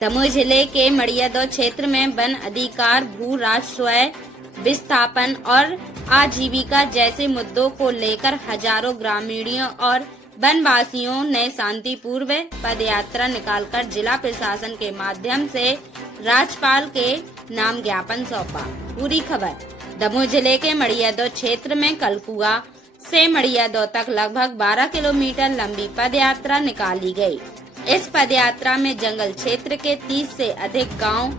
दमोह जिले के मड़ियादौ क्षेत्र में वन अधिकार, भू राजस्व विस्थापन और आजीविका जैसे मुद्दों को लेकर हजारों ग्रामीणों और वनवासियों ने शांतिपूर्व पदयात्रा निकालकर जिला प्रशासन के माध्यम से राज्यपाल के नाम ज्ञापन सौंपा। पूरी खबर। दमोह जिले के मड़ियादौ क्षेत्र में कलकुआ से मड़ियादौ तक लगभग 12 किलोमीटर लंबी पदयात्रा निकाली गई। इस पदयात्रा में जंगल क्षेत्र के 30 से अधिक गांव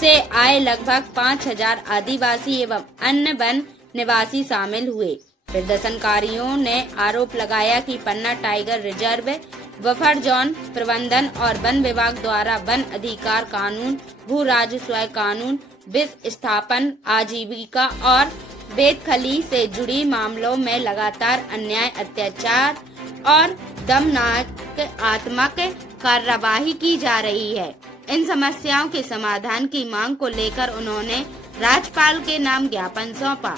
से आए लगभग 5000 आदिवासी एवं अन्य वन निवासी शामिल हुए। प्रदर्शनकारियों ने आरोप लगाया कि पन्ना टाइगर रिजर्व, बफर जोन प्रबंधन और वन विभाग द्वारा वन अधिकार कानून, भू राजस्व कानून, विस्थापन, आजीविका और बेदखली से जुड़ी मामलों में लगातार अन्याय, अत्याचार और दमनात्मक कार्यवाही की जा रही है। इन समस्याओं के समाधान की मांग को लेकर उन्होंने राज्यपाल के नाम ज्ञापन सौंपा।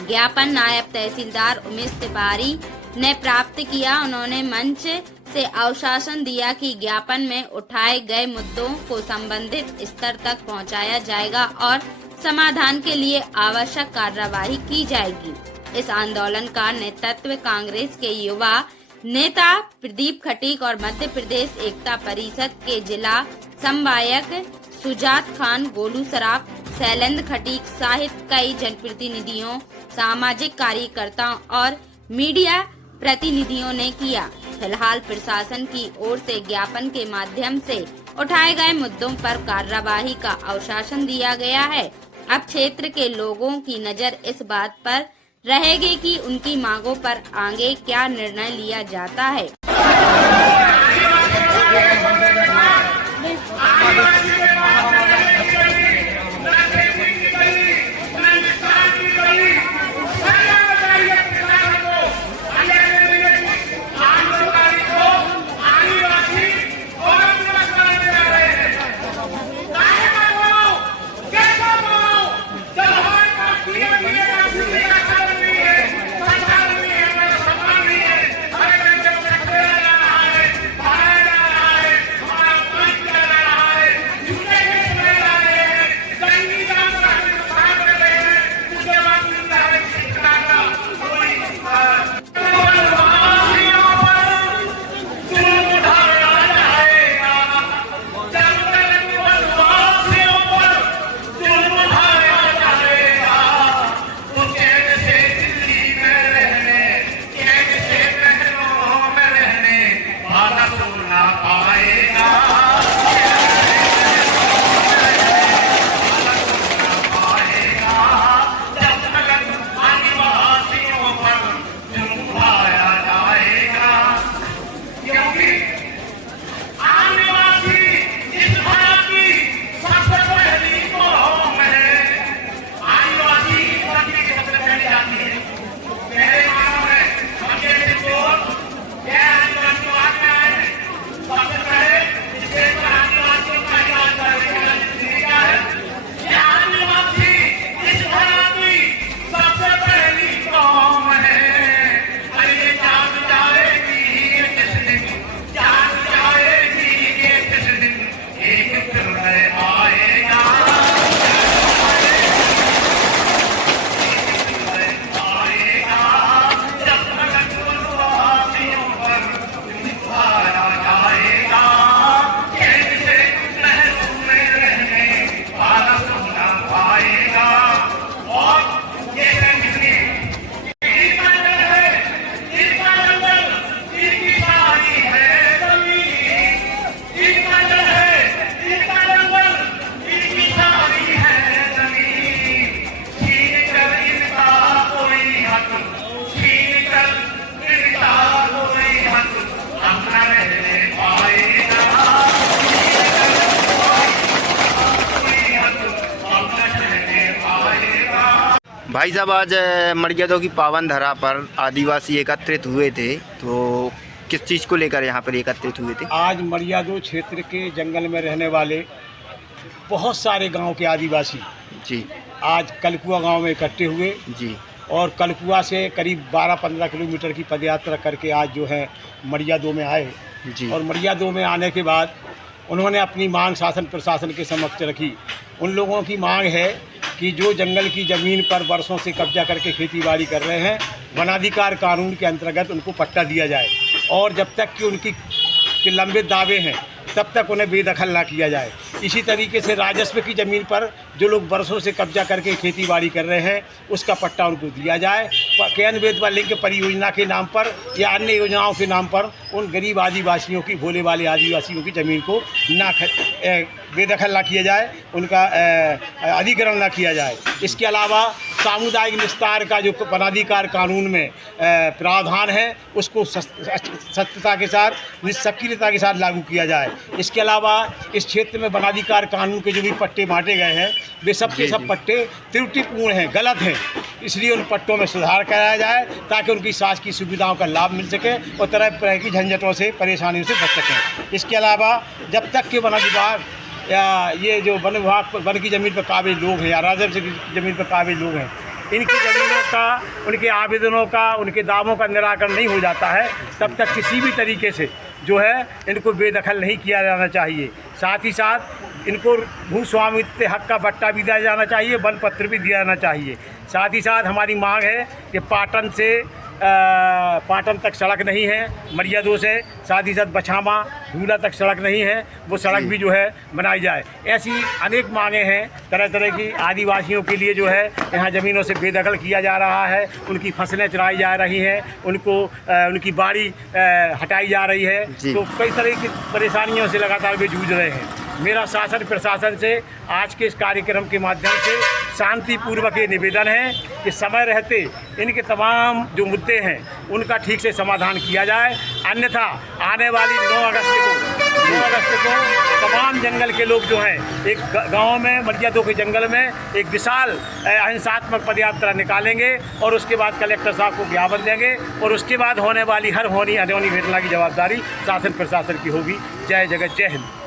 ज्ञापन नायब तहसीलदार उमेश तिवारी ने प्राप्त किया। उन्होंने मंच से आश्वासन दिया कि ज्ञापन में उठाए गए मुद्दों को संबंधित स्तर तक पहुंचाया जाएगा और समाधान के लिए आवश्यक कार्यवाही की जाएगी। इस आंदोलन का नेतृत्व कांग्रेस के युवा नेता प्रदीप खटीक और मध्य प्रदेश एकता परिषद के जिला समन्वयक सुजात खान, गोलू सराफ, शैलेंद्र खटीक सहित कई जनप्रतिनिधियों, सामाजिक कार्यकर्ताओं और मीडिया प्रतिनिधियों ने किया। फिलहाल प्रशासन की ओर से ज्ञापन के माध्यम से उठाए गए मुद्दों पर कार्यवाही का आश्वासन दिया गया है। अब क्षेत्र के लोगों की नजर इस बात पर रहेगी कि उनकी मांगों पर आगे क्या निर्णय लिया जाता है। भाई साहब, आज मड़ियादौ की पावन धरा पर आदिवासी एकत्रित हुए थे, तो किस चीज़ को लेकर यहाँ पर एकत्रित हुए थे? आज मड़ियादौ क्षेत्र के जंगल में रहने वाले बहुत सारे गांव के आदिवासी जी आज कलकुआ गांव में इकट्ठे हुए जी और कलकुआ से करीब 12-15 किलोमीटर की पदयात्रा करके आज जो है मड़ियादौ में आए जी। और मड़ियादौ में आने के बाद उन्होंने अपनी मांग शासन प्रशासन के समक्ष रखी। उन लोगों की मांग है कि जो जंगल की ज़मीन पर बरसों से कब्जा करके खेतीबाड़ी कर रहे हैं, वनाधिकार कानून के अंतर्गत उनको पट्टा दिया जाए और जब तक कि उनकी के लंबित दावे हैं तब तक उन्हें बेदखल ना किया जाए। इसी तरीके से राजस्व की ज़मीन पर जो लोग बरसों से कब्जा करके खेतीबाड़ी कर रहे हैं उसका पट्टा उनको दिया जाए। केन बेतवा लिंक परियोजना के नाम पर या अन्य योजनाओं के नाम पर उन गरीब आदिवासियों की, भोले वाले आदिवासियों की ज़मीन को बेदखल ना किया जाए, उनका अधिग्रहण ना किया जाए। इसके अलावा सामुदायिक विस्तार का जो वनाधिकार कानून में प्रावधान है उसको सत्यता के साथ, सक्रियता के साथ लागू किया जाए। इसके अलावा इस क्षेत्र में वनाधिकार कानून के जो भी पट्टे बांटे गए हैं वे सब के सब पट्टे त्रुटिपूर्ण हैं, गलत हैं। इसलिए उन पट्टों में सुधार कराया जाए ताकि उनकी शासकीय सुविधाओं का लाभ मिल सके और तरह तरह की झंझटों से, परेशानियों से बच सकें। इसके अलावा जब तक कि वन विभाग या ये जो वन विभाग वन की ज़मीन पर काबिज लोग हैं या राजस्व की ज़मीन पर काबिज लोग हैं, इनकी ज़मीनों का, उनके आवेदनों का, उनके दावों का निराकरण नहीं हो जाता है, तब तक किसी भी तरीके से जो है इनको बेदखल नहीं किया जाना चाहिए। साथ ही साथ इनको भू स्वामित्व हक का पट्टा भी दिया जाना चाहिए, वन पत्र भी दिया जाना चाहिए। साथ ही साथ हमारी मांग है कि पाटन तक सड़क नहीं है, मरियादों से, साथ ही साथ बछामा झूला तक सड़क नहीं है, वो सड़क भी जो है बनाई जाए। ऐसी अनेक मांगे हैं तरह तरह की। आदिवासियों के लिए जो है यहाँ ज़मीनों से बेदखल किया जा रहा है, उनकी फसलें चुराई जा रही हैं, उनको उनकी बाड़ी हटाई जा रही है, तो कई तरह की परेशानियों से लगातार वे जूझ रहे हैं। मेरा शासन प्रशासन से आज के इस कार्यक्रम के माध्यम से शांतिपूर्वक ये निवेदन है कि समय रहते इनके तमाम जो मुद्दे हैं उनका ठीक से समाधान किया जाए, अन्यथा आने वाली 9 अगस्त को तमाम जंगल के लोग जो हैं एक गाँव में, मरियादों के जंगल में एक विशाल अहिंसात्मक पदयात्रा निकालेंगे और उसके बाद कलेक्टर साहब को ज्ञापन देंगे और उसके बाद होने वाली हर होनी अनहोनी घटना की जवाबदारी शासन प्रशासन की होगी। जय जगत, जय हिंद।